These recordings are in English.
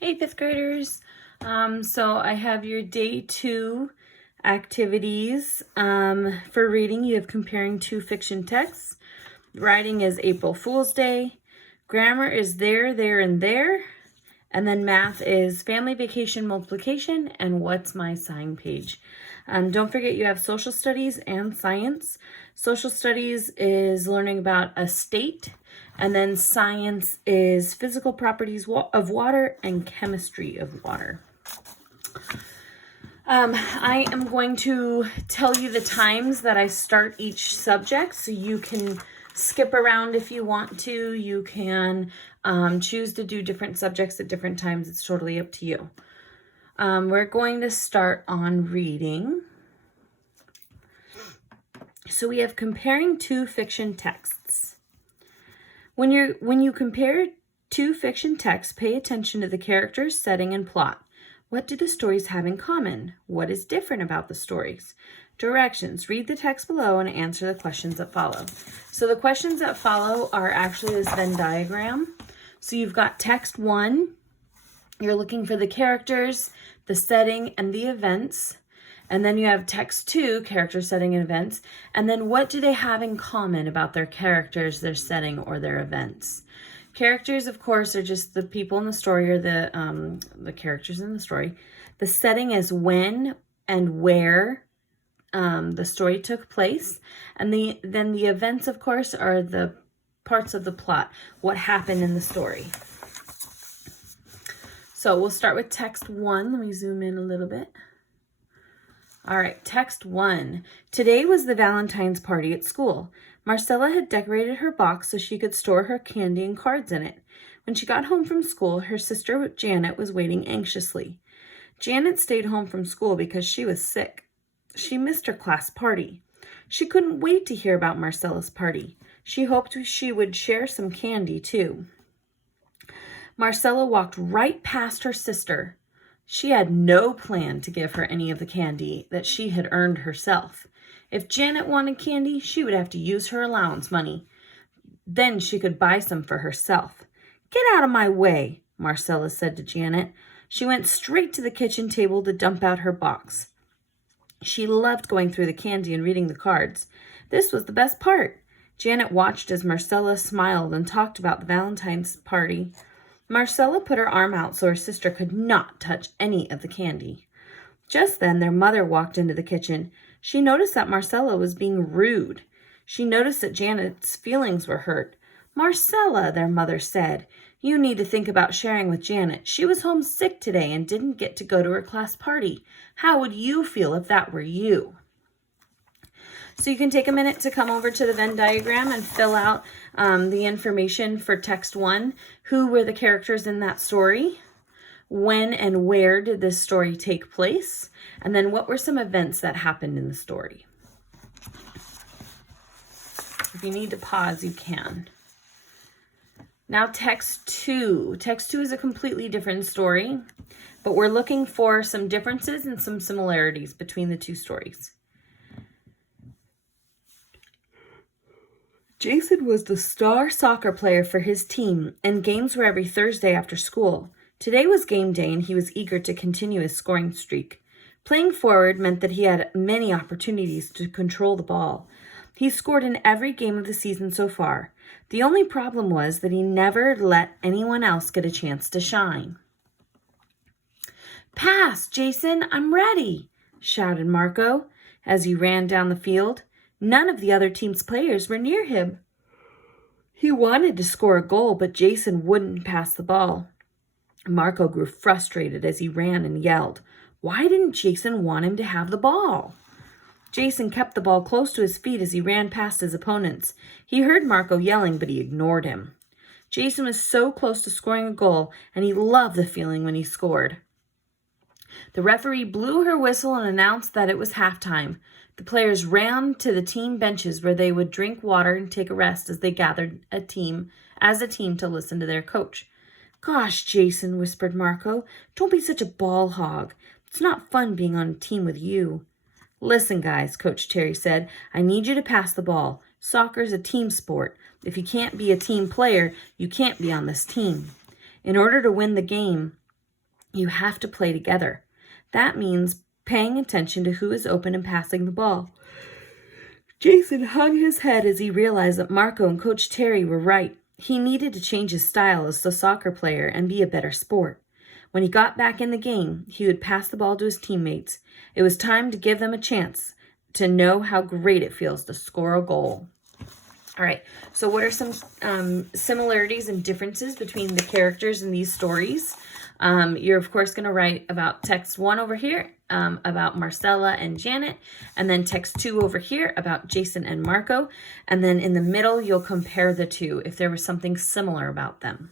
Hey, fifth graders. So I have your day 2 activities. For reading, you have comparing 2 fiction texts. Writing is April Fool's Day. Grammar is there, and there. And then math is family vacation multiplication and what's my sign page. Don't forget you have social studies and science. Social studies is learning about a state, and then science is physical properties of water and chemistry of water. I am going to tell you the times that I start each subject, so you can skip around if you want to. You can choose to do different subjects at different times. It's totally up to you. We're going to start on reading. So we have comparing 2 fiction texts. When you compare 2 fiction texts, pay attention to the characters, setting, and plot. What do the stories have in common? What is different about the stories? Directions. Read the text below and answer the questions that follow. So the questions that follow are actually this Venn diagram. So you've got text 1. You're looking for the characters, the setting, and the events. And then you have text 2, character, setting, and events. And then what do they have in common about their characters, their setting, or their events? Characters, of course, are just the people in the story, or the characters in the story. The setting is when and where the story took place. And then the events, of course, are the parts of the plot, what happened in the story. So we'll start with text 1. Let me zoom in a little bit. All right, text 1. Today was the Valentine's party at school. Marcella had decorated her box so she could store her candy and cards in it. When she got home from school, her sister Janet was waiting anxiously. Janet stayed home from school because she was sick. She missed her class party. She couldn't wait to hear about Marcella's party. She hoped she would share some candy too. Marcella walked right past her sister. She had no plan to give her any of the candy that she had earned herself. If Janet wanted candy, she would have to use her allowance money. Then she could buy some for herself. "Get out of my way," Marcella said to Janet. She went straight to the kitchen table to dump out her box. She loved going through the candy and reading the cards. This was the best part. Janet watched as Marcella smiled and talked about the Valentine's party. Marcella put her arm out so her sister could not touch any of the candy. Just then, their mother walked into the kitchen. She noticed that Marcella was being rude. She noticed that Janet's feelings were hurt. "Marcella," their mother said, "you need to think about sharing with Janet. She was homesick today and didn't get to go to her class party. How would you feel if that were you?" So you can take a minute to come over to the Venn diagram and fill out the information for text 1. Who were the characters in that story? When and where did this story take place? And then what were some events that happened in the story? If you need to pause, you can. Now text 2. Text 2 is a completely different story, but we're looking for some differences and some similarities between the 2 stories. Jason was the star soccer player for his team, and games were every Thursday after school. Today was game day, and he was eager to continue his scoring streak. Playing forward meant that he had many opportunities to control the ball. He scored in every game of the season so far. The only problem was that he never let anyone else get a chance to shine. "Pass, Jason, I'm ready," shouted Marco as he ran down the field. None of the other team's players were near him. He wanted to score a goal, but Jason wouldn't pass the ball. Marco grew frustrated as he ran and yelled. Why didn't Jason want him to have the ball? Jason kept the ball close to his feet as he ran past his opponents. He heard Marco yelling, but he ignored him. Jason was so close to scoring a goal, and he loved the feeling when he scored. The referee blew her whistle and announced that it was halftime. The players ran to the team benches where they would drink water and take a rest as they gathered as a team to listen to their coach. Gosh, Jason, whispered Marco, don't be such a ball hog. It's not fun being on a team with you. Listen, guys, Coach Terry said, I need you to pass the ball. Soccer's a team sport. If you can't be a team player, you can't be on this team. In order to win the game, You have to play together. That means paying attention to who is open and passing the ball. Jason hung his head as he realized that Marco and Coach Terry were right. He needed to change his style as a soccer player and be a better sport. When he got back in the game, he would pass the ball to his teammates. It was time to give them a chance to know how great it feels to score a goal. All right, so what are some similarities and differences between the characters in these stories? You're, of course, going to write about text 1 over here, about Marcella and Janet, and then text 2 over here about Jason and Marco, and then in the middle, you'll compare the two if there was something similar about them.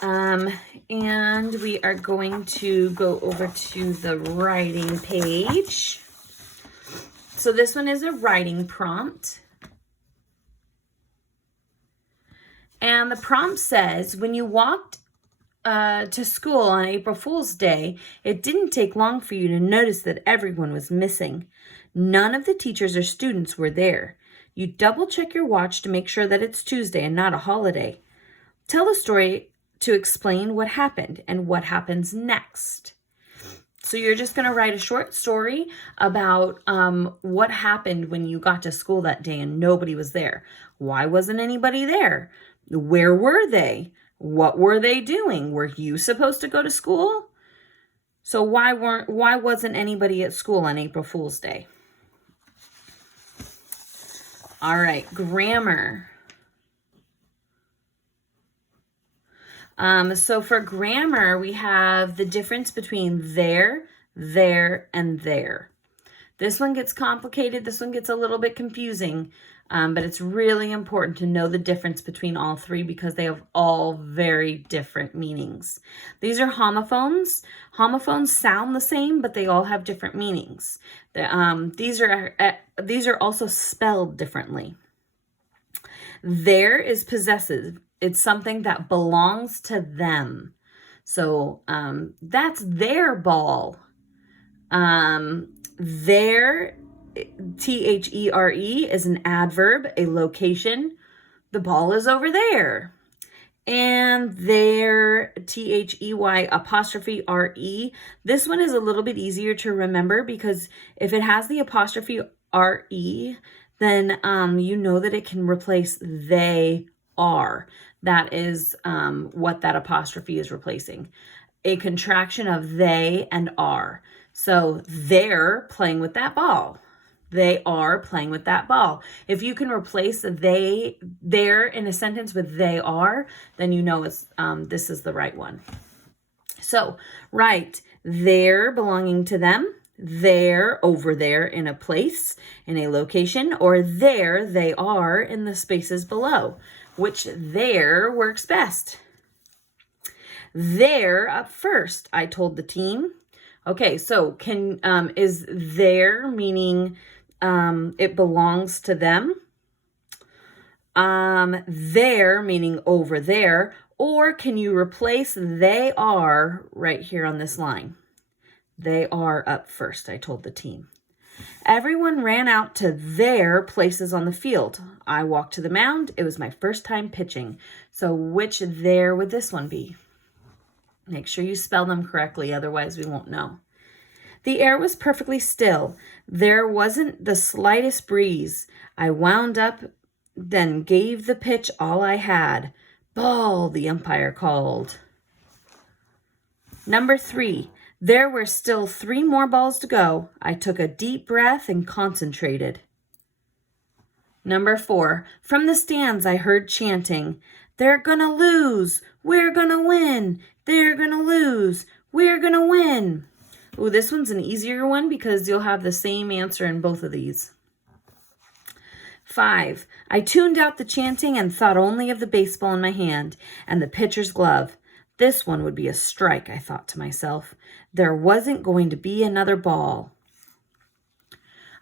And we are going to go over to the writing page. So this one is a writing prompt. And the prompt says, when you walked to school on April Fool's Day, it didn't take long for you to notice that everyone was missing. None of the teachers or students were there. You double check your watch to make sure that it's Tuesday and not a holiday. Tell a story to explain what happened and what happens next. So you're just going to write a short story about what happened when you got to school that day and nobody was there. Why wasn't anybody there? Where were they? What were they doing? Were you supposed to go to school? So why wasn't anybody at school on April Fool's Day? All right, grammar. So for grammar, we have the difference between there, and there. This one gets complicated. This one gets a little bit confusing, but it's really important to know the difference between all three because they have all very different meanings. These are homophones. Homophones sound the same, but they all have different meanings. These are also spelled differently. There is possessive. It's something that belongs to them. So that's their ball. Their, T-H-E-R-E, is an adverb, a location. The ball is over there. And their, T-H-E-Y apostrophe R-E. This one is a little bit easier to remember because if it has the apostrophe R-E, then you know that it can replace they are. That is what that apostrophe is replacing. A contraction of they and are. So they're playing with that ball. They are playing with that ball. If you can replace there in a sentence with they are, then you know it's this is the right one. So write there belonging to them, there over there in a place, in a location, or there they are in the spaces below. Which there works best? There up first, I told the team. Okay, so is there meaning it belongs to them? There meaning over there, or can you replace they are right here on this line? They are up first, I told the team. Everyone ran out to their places on the field. I walked to the mound. It was my first time pitching. So which there would this one be? Make sure you spell them correctly, otherwise we won't know. The air was perfectly still. There wasn't the slightest breeze. I wound up, then gave the pitch all I had. Ball, the umpire called. Number 3. There were still 3 more balls to go. I took a deep breath and concentrated. Number 4. From the stands I heard chanting, "They're gonna lose. We're gonna win. They're gonna lose. We're gonna win." Ooh, this one's an easier one because you'll have the same answer in both of these. 5. I tuned out the chanting and thought only of the baseball in my hand and the pitcher's glove. This one would be a strike, I thought to myself. There wasn't going to be another ball.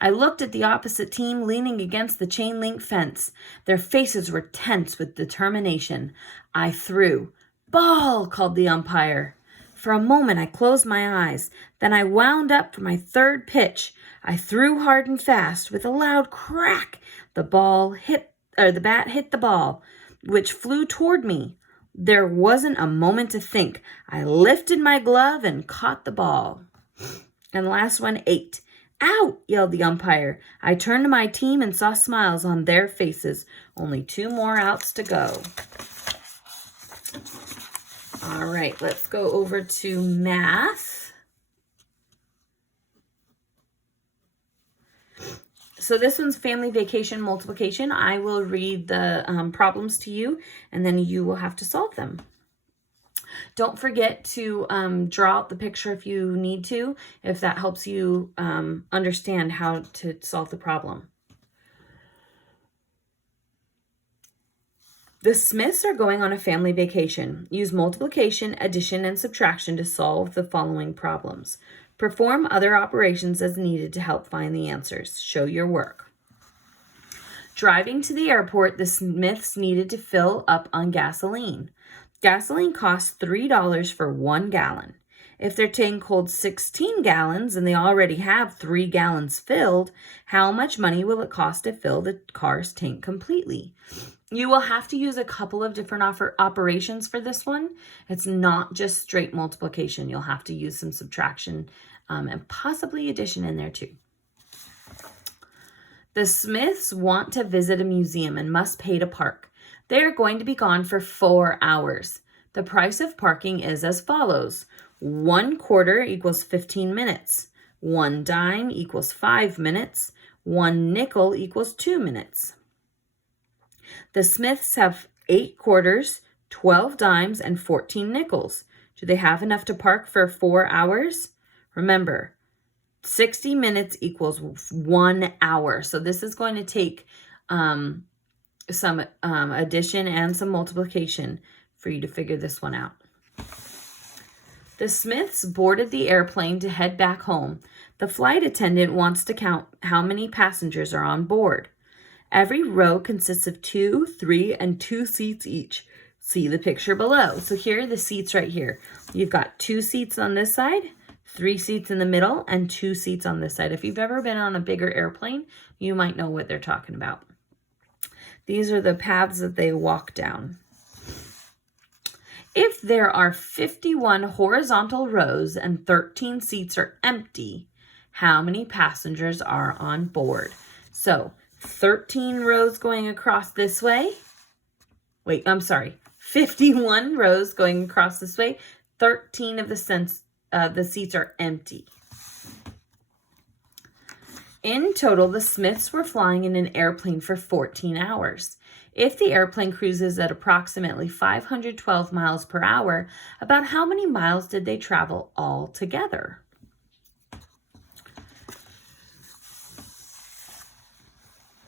I looked at the opposite team leaning against the chain link fence. Their faces were tense with determination. I threw. "Ball!" called the umpire. For a moment I closed my eyes. Then I wound up for my third pitch. I threw hard and fast. With a loud crack, the bat hit the ball, which flew toward me. There wasn't a moment to think. I lifted my glove and caught the ball. And the last one, 8. Out, yelled the umpire. I turned to my team and saw smiles on their faces. Only 2 more outs to go. All right, let's go over to math. So this one's family vacation multiplication. I will read the problems to you, and then you will have to solve them. Don't forget to draw out the picture if you need to, if that helps you understand how to solve the problem. The Smiths are going on a family vacation. Use multiplication, addition, and subtraction to solve the following problems. Perform other operations as needed to help find the answers. Show your work. Driving to the airport, the Smiths needed to fill up on gasoline. Gasoline costs $3 for 1 gallon. If their tank holds 16 gallons and they already have 3 gallons filled, how much money will it cost to fill the car's tank completely? You will have to use a couple of different operations for this one. It's not just straight multiplication. You'll have to use some subtraction and possibly addition in there too. The Smiths want to visit a museum and must pay to park. They are going to be gone for 4 hours. The price of parking is as follows. 1 quarter equals 15 minutes. 1 dime equals 5 minutes. 1 nickel equals 2 minutes. The Smiths have 8 quarters, 12 dimes, and 14 nickels. Do they have enough to park for 4 hours? Remember, 60 minutes equals 1 hour. So this is going to take some addition and some multiplication for you to figure this one out. The Smiths boarded the airplane to head back home. The flight attendant wants to count how many passengers are on board. Every row consists of 2, 3, and 2 seats each. See the picture below. So here are the seats right here. You've got 2 seats on this side, 3 seats in the middle, and 2 seats on this side. If you've ever been on a bigger airplane, you might know what they're talking about. These are the paths that they walk down. If there are 51 horizontal rows and 13 seats are empty, how many passengers are on board? So 13 rows going across this way. 51 rows going across this way. 13 of the seats are empty. In total, the Smiths were flying in an airplane for 14 hours. If the airplane cruises at approximately 512 miles per hour, about how many miles did they travel all together?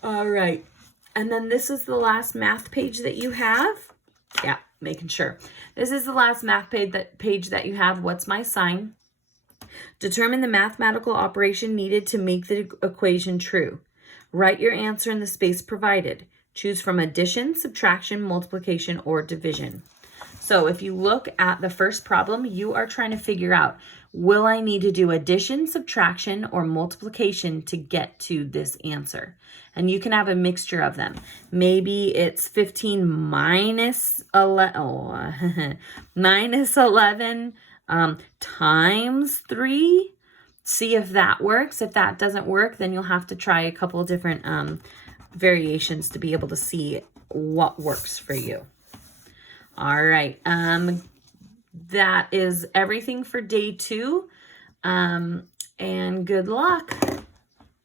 All right. And then this is the last math page that you have. Yeah, making sure. This is the last math page that you have. What's my sign? Determine the mathematical operation needed to make the equation true. Write your answer in the space provided. Choose from addition, subtraction, multiplication, or division. So if you look at the first problem, you are trying to figure out, will I need to do addition, subtraction, or multiplication to get to this answer? And you can have a mixture of them. Maybe it's 15 minus 11, minus 11 times 3. See if that works. If that doesn't work, then you'll have to try a couple of different variations to be able to see what works for you. All right. That is everything for day 2. And good luck.